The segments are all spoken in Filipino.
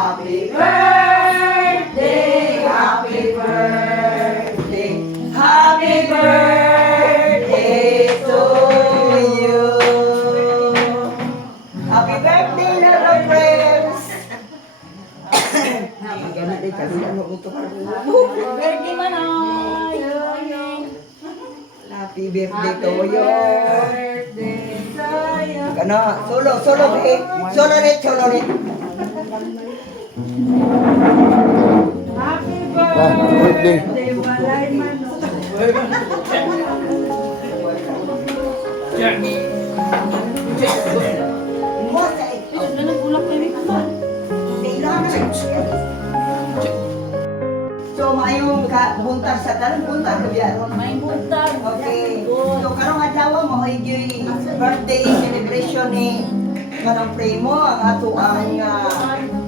Happy birthday, happy birthday, happy birthday to you. Happy birthday, little friends. Ganun din kasi ano ito ka. Birthday Manoy! Happy birthday to you. Birthday sa'yo! Ano, solo rin. Solo rin. Happy birthday. birthday, Malay Manoy! So, maayong buntar sa tanan, buntar ko biyaron. May buntag! Okay. So, karong adlaw mo ay birthday celebration ni Manang Primo ang ato ang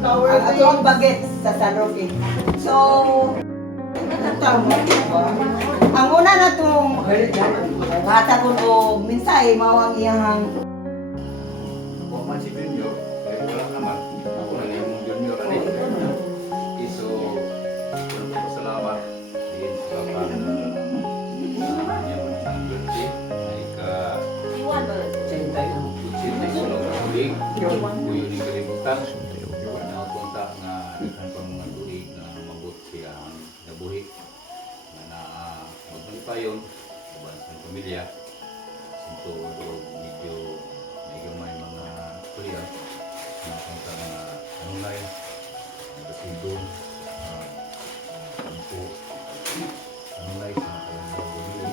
ato ang baget sa San Roque. So, ang una na itong hatakon o minsay mao ang iyang Kung man si Junior, kaya ko lang naman. Ako na yung Junior na rin. So, salamat din sa mga niya ng birthday. Ay ka kutsin na ito lang kahulig. Kuyo ni kalimutan. Nakapunta nga ikan pang mga tulig na mabot siya ang nabuhi. Na magmalipayon. Uban sa pamilya. Sinto medyo may mga kuya na kanta na anulay kasi doon po anulay sa kalang gawin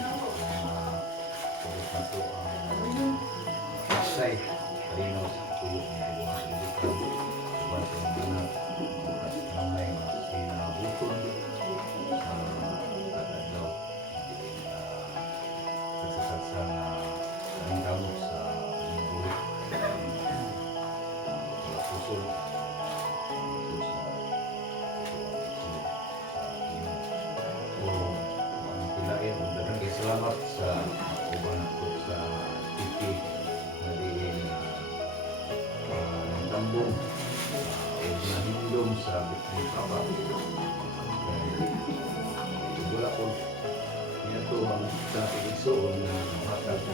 pagod na po ang maksay karinaw sa tulog ng mga kalimutan diba sa mga anulay na sinabuton sa katadlaw nagsasatsa na ang gamot sa buhay puso salamat sa uban ko sa tiki maliin ng tambong nahindom sa bitong kaba wala ko niya to ang sa iso na matag ko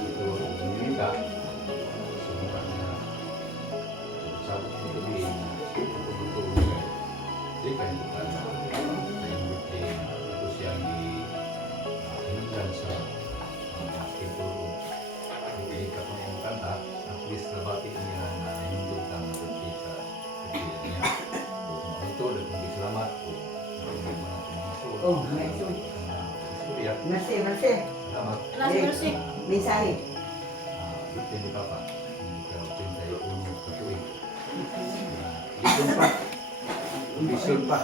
ito minita semua na sa ini betul-betul jadi kan bukan yang itu yang diinginkan sa itu jadi kata yang kata aklis labati niya na hindukan seperti sa kecilnya untuk dan lebih selamat Oh, ya Merci. selamat Mensahe. itu yang Papa kalau cinta unyu ketui Bisun pa.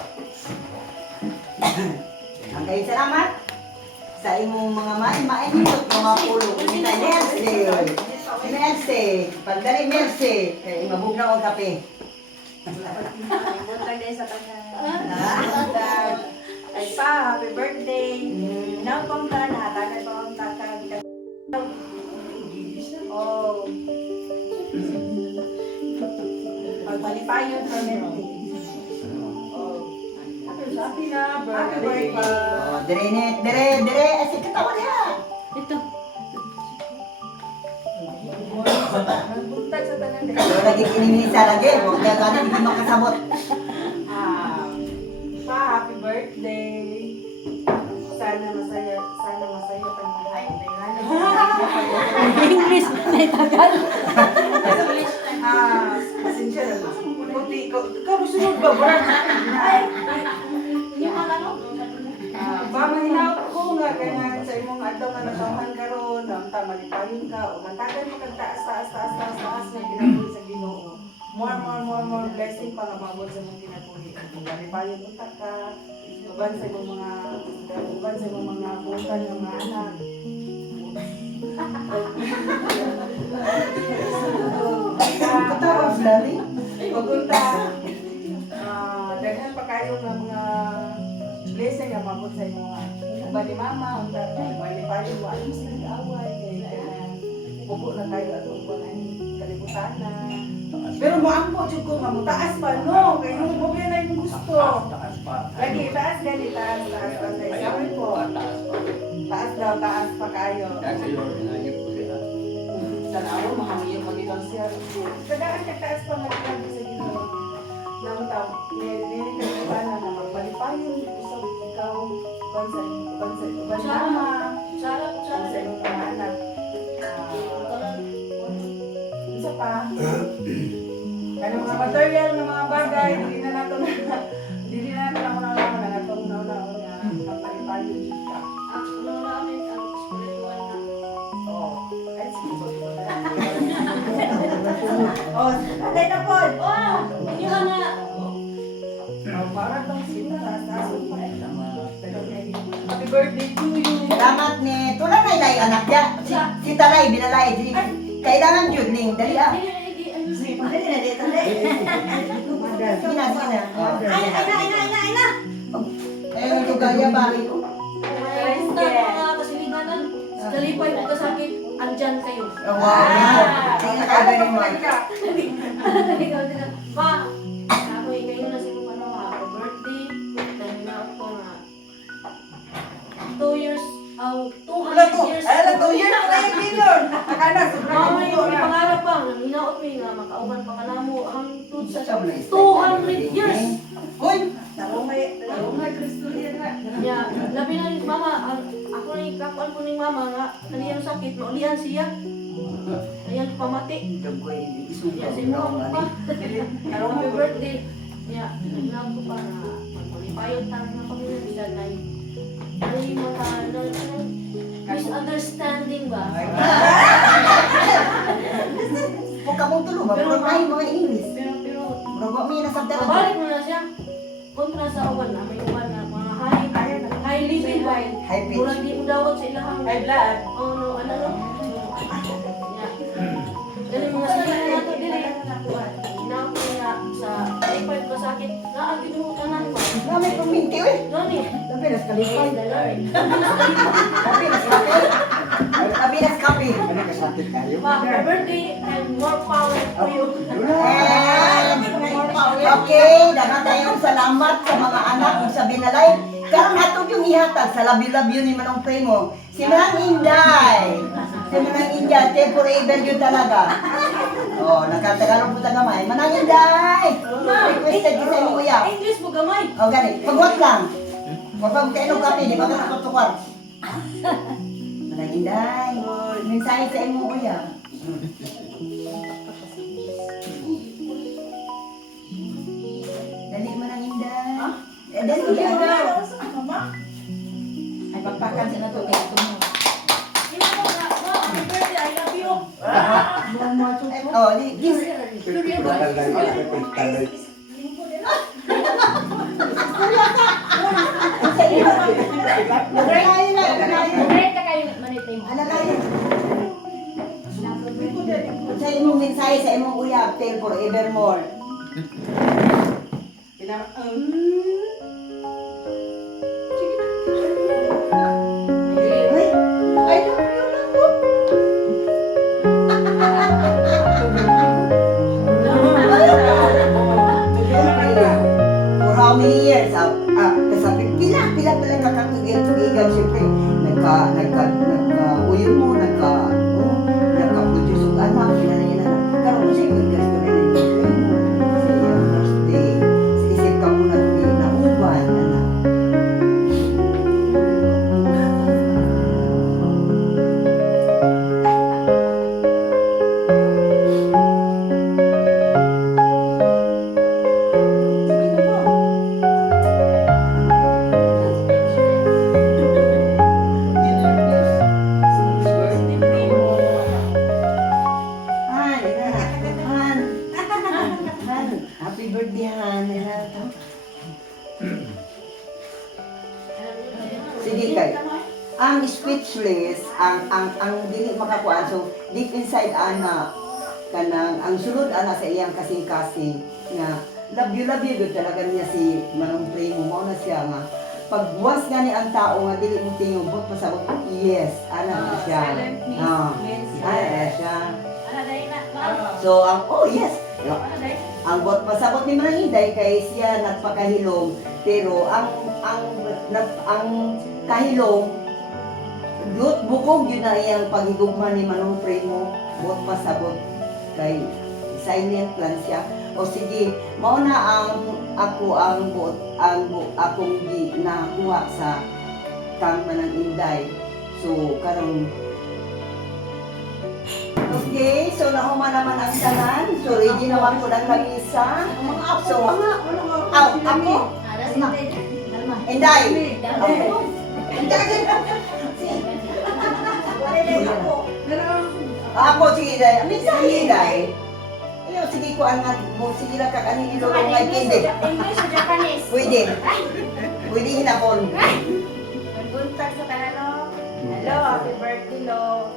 Ang salamat sa imong mga mainit mga pulo. Kita Mercy. Pagdali Mercy. Kaya imabog na ako kape. Buntag din sa tanan. Ay pa, happy birthday! Now kong ta, nahatagan pa kong takag. Oh. Pagpalipayon sa meron. Happy na birthday! Oh, dire. Asi katawa niya. Ito. Buntag sa tanan. So, lagi kininisa lagi. Huwag kaya gano'n hindi makasabot. Pa, happy birthday! Sana masaya pang mga English na itagal. Pasensya na ba? Kunti ko. Ikaw sunod ba, Brad? Ay! Yung ano? Pamahinaw ko nga ganyan sa imong adlaw nga nataman karon, damta malipayon ka o matagan mo kag taas nga ginabuhi sa Ginoo. More blessing pa nga mabot sa imong kinabuhi. Kung malipayon utak ka, uban sa imong mga bukan nga mga anak. Katawa lali. Pagunta. Daghan pa kayo nga mga blessing nga mabot sa imong uban ni mama, unta malipayon wa alam sila away kay bubo na kayo at uban ang kalibutan na. Pero maampo jud ko nga mo taas pa no, kay mo mo na yung gusto. Lagi taas gani taas taas. Sorry po. Taas daw taas pa kayo. Tanawa mahamiyo magitan siya. Kadaan ka taas pa nga sa Ginoo. Nang taw, ni ka na magpalipayon usab ikaw bansa sa imong mga anak. Isa pa. Ano mga material ng mga bagay, hindi na nato na atong nauna nga magpalipayon jud ka. Oh, ay sige. Oh, alay na po. Para tong sila happy birthday to you. Salamat ni tulad na ilay anak niya. Si Talay binalay di. Kailangan jud ning dali ah. Gina. Ayun yung gaya bari ko. Kalipay mo kasakit, andyan kayo. Oh, wow. Tingnan ka very much. Pa, ako kayo na siguro happy birthday. Dahil na ako nga 2 years, 200 years. Ay, 2 years na yung dinner. Akala, Mama yung pangarap pa, hinaot mo nga, makauban pa ka na mo hangtod sa 200 years. Hoy, Tarong may Kristo yan ha. Ya, labi na ni mama, ako na ikakuan ko ni mama nga, kaniyang sakit, maulian siya. Ayan, pamati. Ya, si mo pa. Happy birthday. Ya, naglag ko pa na magpalipayot tayo na pamilya nila na ay misunderstanding ba? kung kamong tulo ba puro tayo mga English. Pero, Pero ba may nasabda ka. mabalik mo na siya. Kontra sa uwan na, may uwan na, mga high living ba? High pitch. Murag di mo dawat sa ilahang. High blood. Oh no, ano no? Dali mga sakit na ito dili. Inaako niya sa typhoid ko sakit. Naagid mo tanan ba? Na may kuminti eh. Gani. Labi nas kalipay. Dalay. Labi nas kape. Labi nas kape. Ano ka sakit kayo? Pa, happy birthday and more power for you. Okay, daghang tayong salamat sa mga anak ug sa binalay. Karon hatod yung ihatag sa labi-labyo ni Manong Primo. Si Manang Inday. Si Manang Inday, te forever yun talaga. Oh, nakatagalog po tagamay. Manang Inday. Requested ko sa imong uya. English mo gamay. Oh, gani. Pagwat lang. Kapag kainom kami, di ba ka natutukar? Manang Inday. Mensahe sa imong uya. Dali Manang Inday. Dali Inday. Ay, pagpakan sila to. Ina mo na, happy birthday, I love you. Oh, di kiss. Nagalayan na, nagalayan. Alalayan. Sa imong mensahe sa imong uyab, tell forevermore. Uy, I love you lang po. For how many years? Kasabi, pila kakatugigan, siyempre, nagka-uyo mo, nagka-produce ng anak, pinanayin na. Pero kung siya yung gasto rin yung gasto mo, sa iyong birthday, sa isip ka muna, nauban, anak. Han, happy birthday, Han. Sige kay. Ang speechless, ang dili makakuan, so deep inside ana kanang ang sulod ana sa iyang kasing-kasing nga love you gud talaga niya si Manong Primo mo na siya nga pagbuwas nga ni ang tao nga dili mo tingog pasabot yes ana na siya. Silent means Ah, means ana na siya. Ana So, yes. Ang bot pasabot ni Manang Inday kay siya nagpakahilom, pero ang kahilom bukog yun na iyang paghigugma ni Manong Primo, bot pasabot kay silent lang siya. O sige, mao na akong nakuha sa kang Manang Inday. So karon okay, so nahuman naman ang tanan. So ready naman po ng lamisa. So ako Inday. Ako sige Inday. Misa Inday. Iyo sige ko ang mo sige ra ka kanin ilulong ay kindi. English o Japanese? Pwede. Pwede hinapon. Buntag sa tanano. Hello, happy birthday, Lo.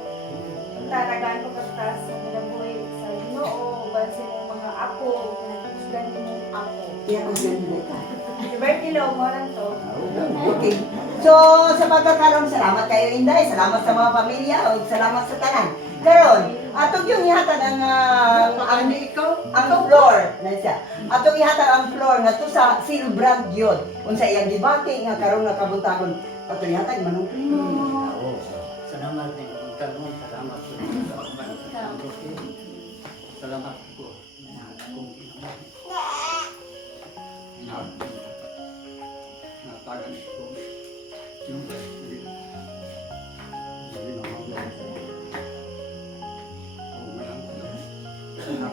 Taragaan ko kastas sa minabuhi sa Ginoo, uban sa imong mga apo, kusgan imong apo. Kaya ko ganda ka. Happy birthday, Lo, mo lang to. Okay. So, sa pagkakaroon, salamat kayo, Inday. Salamat sa mga pamilya. O salamat sa tanan. Karon, atong yung ihatag ang floor na siya. Atong ihatag ang floor nga to sa Silbrand yun. Kung sa iyang debate nga karon nga kabuntagon. Atong ihatag Manong Primo. Salamat din. Salamat po. Salamat po. Natagan ko.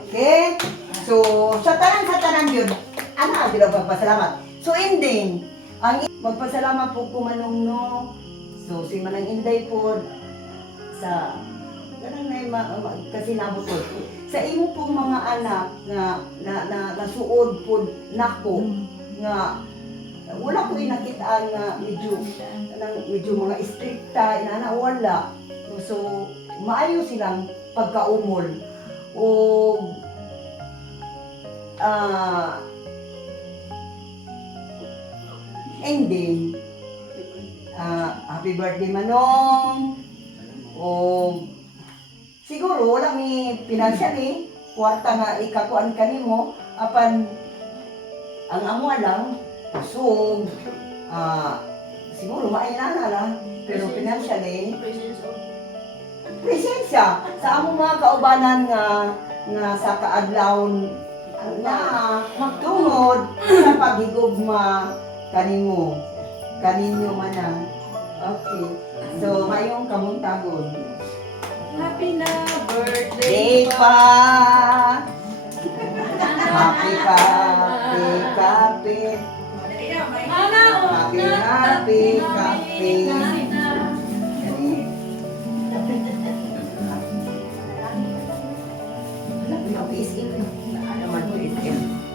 Okay? So, sa tanan yun, ang pagpasalamat. So, ending, magpasalamat po ko Manong. So, si Manang Inday po sa ganang na kasi nabutod. Sa imo pong mga anak na nasuod po nako nga wala ko nakita nga medyo mga strikta inana wala. So, maayo silang pagkaumol o ending happy birthday Manong. O siguro wala mi financially kwarta nga ikakuan kanimo apan ang amo lang kusog siguro mainana lang pero financially presensya sa among mga kaubanan nga sa kaadlawon na magtungod sa paghigugma kaninyo man okay. So, mayong kamuntagon. Happy na birthday Day pa! Happy kape! Happy kape!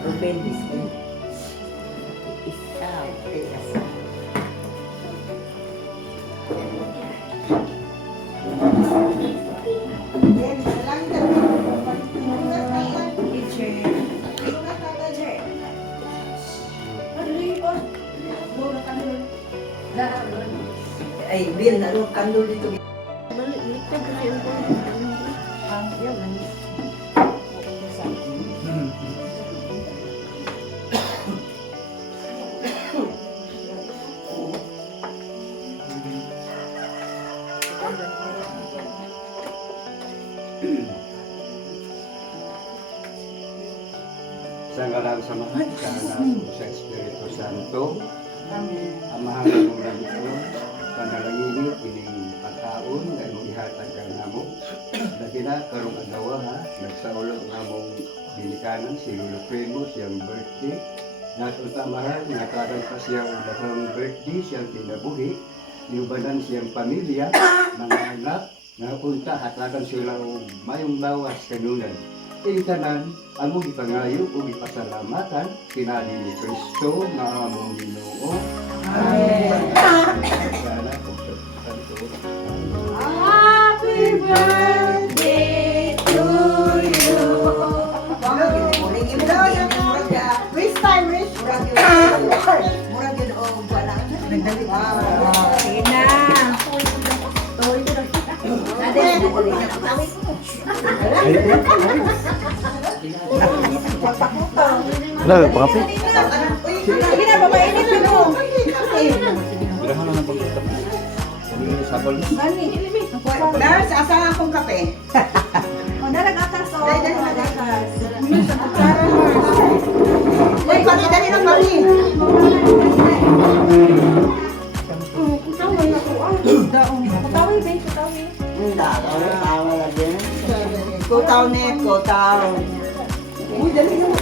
Ruben Biscuit. Ay, Bill, naroon kandol dito. Baliktad kasi yung Sa ngalan sa mga kanan sa Espiritu Santo, Amahan ng Ragito, panalangin ining pagkaon nga ihatag ka namo. Dahil karong agawa ha, nagsaulog namong binikanan si Lolo Primo siyang birthday. Natutamahan, natagan pa siyang dakang birthday siyang kinabuhi. Iubanan siyang pamilya, mga anak, napunta hatagan sila o mayong bawas kanunan. Tanan, among ipangayo o ipasalamatan kinali ni Kristo na among Ginoo. Amen. Sana kung Happy birthday to you. Wish time, wish. Murag yun o wala. Nagdali. Ina. Wala, pakapi. Sige na, papainit na mo. Birahan na ng pagkatap. Sabi ko sabal. Nurse, asahan akong kape. O, naragatas o. Dahil na Naragatas. Uy, pati dali ng mali. Kutaway na ko ah. Kutaway, Ben, kutaway. Tawa lang din. Kutaw net, kutaw. Uy, dali na mo.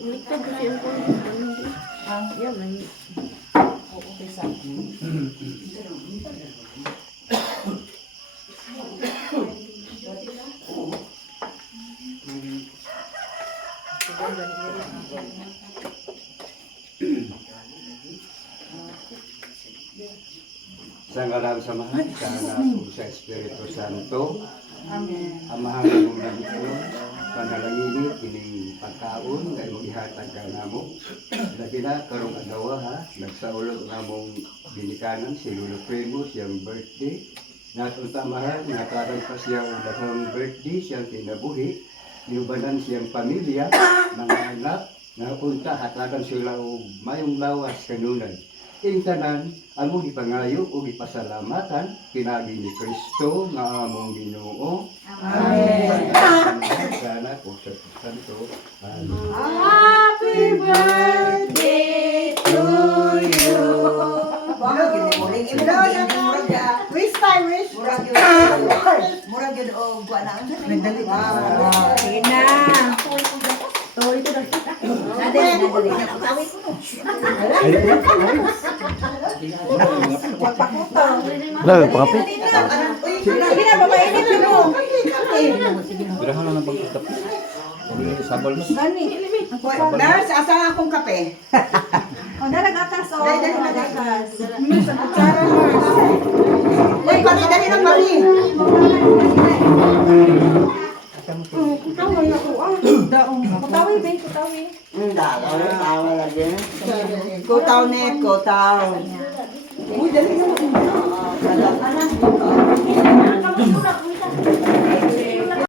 baliktad kasi yung kung yan lang. Okay sa Sa ngalan sa Mahal, sa Anak ug sa Espiritu Santo, Amen. Amahan ng Banginoon, panalangin kining pagkaon nga imong ihatag ka namo. Labi na karong adlaw ha, nagsaulog namong binikanan si Lolo Primo siyang birthday. Natunta mahal, nataran pa siya ang daghang birthday siyang kinabuhi. Niubanan siyang pamilya, mga anak, napunta hatagan sila og mayong lawas kanunay. Ing tanan, among ipangayo ug ipasalamatan pinagi ni Kristo nga among Ginoo. Amen. Sana po sa Santo. Amen. Happy birthday to you. Wow, ginuling imong Wish time, wish. murag yun o guwa na. Nagdali. Sige na. Wala, mga kape. Sige na, babainin na mo. Birahan na ng pagkatap. Sabal mas. Nurse, asa nga akong kape? O, naragatas o. Dali, dali, Naragatas. Sa kutsara, nurse. Uy, pari, dali lang, pari. Kutawi ako ah. Daong. Kutawi, Ben, kutawi. Tawa lagi. Kutaw ne, kutaw. Uy, dali lang. Anak.